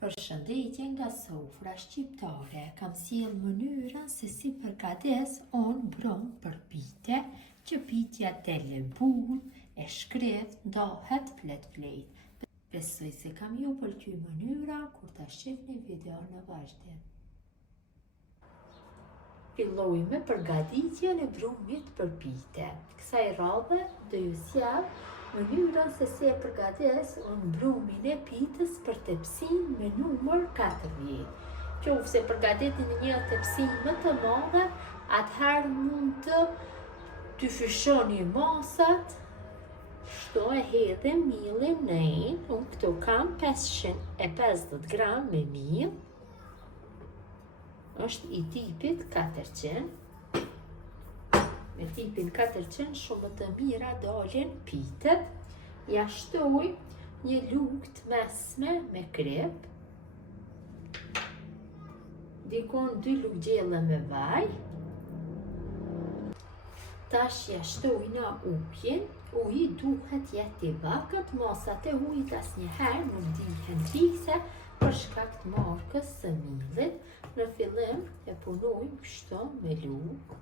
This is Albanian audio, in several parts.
Përshëndetje nga sofra shqiptare, kam sjell mënyrën se si përgates unë brumë për pite, që pitja dele bull, e shkreft, ndahet flet. Besoj se kam ju pëlqy mënyra kur ta shihni video në vazhdim. Filloj me përgatitjen e brumit për pite. Kësaj radhe do ju sjell mënyrën se si e përgates unë brumin e pitës për tepsinë me numër 40. Qofse përgatitni një tepsinë më të madhe, atëherë mund të fyshoni masat, shto e hedhe millin në ejnë. Unë këto kam 550 gram me mill, është i tipit 400. Me tipin 400 shumë të mira dalin pitet. Ja shtoj një lugë të mesme me krep, dikon 2 lugë gjelle me vaj. Tash ja shtoj në ujin. Uji duhet jetë i vakët, masat e ujit asnjëherë nuk ndihen fikse për shkak të markës së millit. Në fillim e punojmë kështu me lugë.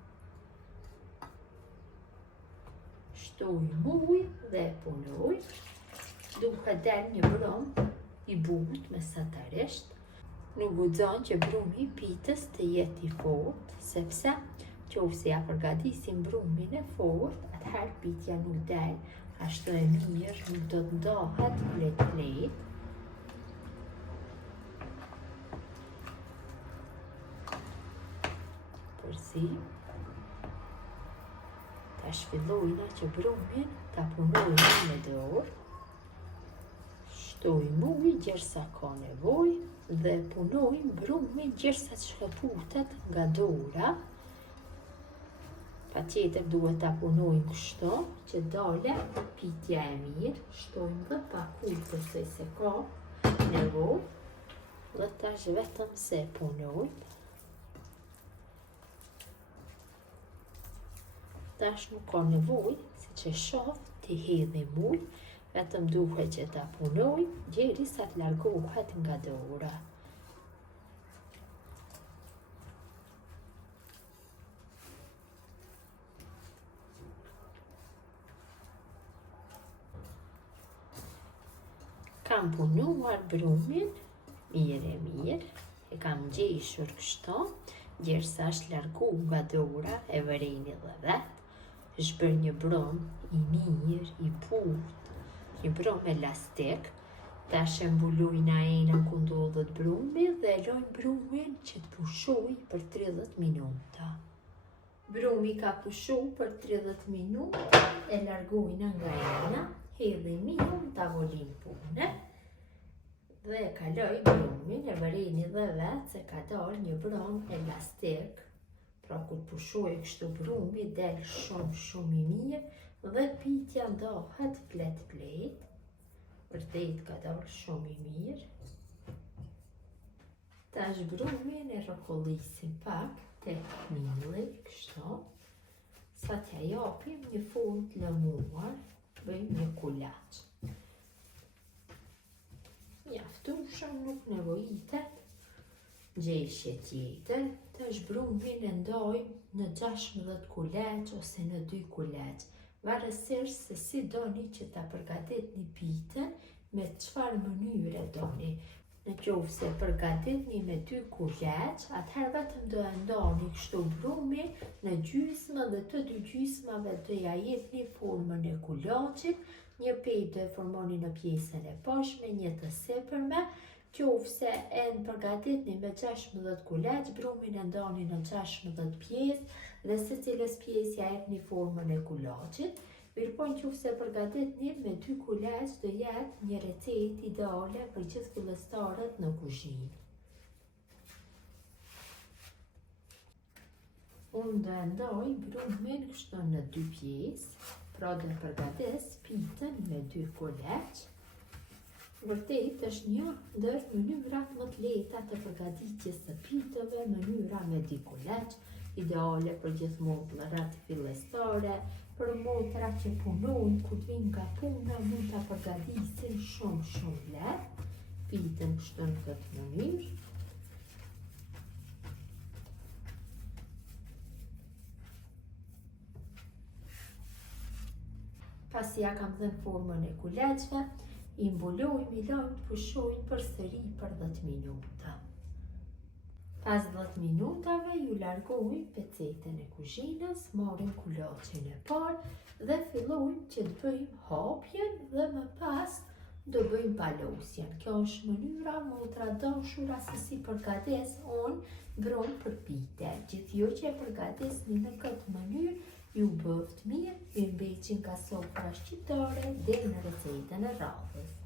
Shtojmë ujë dhe e punoj. Duhet del një brum i butë mesatarisht. Nuk guxon që brumi i pitës të jetë i fortë, sepse qofse ja përgatisim brumin e fortë, atëherë pitja nuk del ashtu e mirë, nuk do të ndahet flet. Përsi. Tash fillojna që brumin ta punojmë me dorë. Shtojmë ujë gjersa ka nevojë dhe punojmë brumin gjersa shkëputet nga dora. Patjetër duhet ta punojmë kështu që dale pitja e mirë. Shtojmë dhe pak ujë përse se ka nevojë. Dhe tash vetëm se punojmë. Tash nuk ka nevojë, si që shoh, t'i hedhim ujë, vetëm duhet që ta punoj derisa të largohet nga dora. Kam punuar brumin mirë, e kam gjeshur kështu, gjersa është largu nga dora, e vëreni dhe vetë. Është bërë një brum i mirë, i butë, një brum elastik. Tash e mbulojna ejna ku ndodhet brumi dhe e lojmë brumin që të pushoj për 30 minuta. Brumi ka pushu për 30 minuta, e largojna nga ejna, hedhim millin në tavolin pune dhe e kaloj brumin, e vëreni dhe vetë se ka dalë një brum elastik. Pra kur pushoj kështu brumi del shumë i mirë dhe pitja ndahet flet. Vërtet ka dalë shumë i mirë. Tash brumin e rrokollisim pak tek milli kështu, sa t'ja japim një formë të lëmuar, bëjmë një kulaç. Mjaftueshëm, nuk nevojitet gjeshje tjetër. Tash brumin e ndajmë në 16 kulaç ose në 2 kulaç, varësisht se si doni që ta përgatitni pitën, me çfarë mënyre doni. Në qofse përgatitni me 2 kulaç, atëherë vetëm do e ndani kështu brumin në gjysmë dhe të 2 gjysmave do ja jepni formën e kulaçit. Një pejë do e formoni në pjesën e poshtme, një të sipërme. Qofse e në përgatitni me 16 kulaç, brumin e ndani në 16 pjesë dhe se cilës pjesë ja jepni formën e kulaçit. Mirëpo nëse përgatitni me 2 kulaç, do jetë një recetë ideale për gjithë fillestarët në kuzhinë. Unë do e ndaj brumin kështu në 2 pjesë, pra do e përgatis pitën me 2 kulaç. Vërtet është një ndër mënyrat më të lehta të përgatitjes së pitëve, mënyra me 2 kulaç, ideale për gjithë motra fillestare, për motra që punojnë, kur të vinë nga puna, mund ta përgatisin shumë lehtë. përpiten kështu në këtë mënyrë. Pasi ja kam dhënë formën e kuleçve, i mbulojmë, i lajmë të pushojnë përsëri për 10 minuta. Pas 10 minutave ju largojmë pecetin e kuzhinës, marrim kulaçin e parë dhe fillojmë që të bëjmë hapjen dhe më pas do bëjmë palosjen. Kjo është mënyra motra dashura se si përgatis unë vronë përpite. Gjithjo që e përgatisni në këtë mënyrë, ju bëft mirë, ju mbeqin ka sofra shqiptare dhe në recetën e radhës.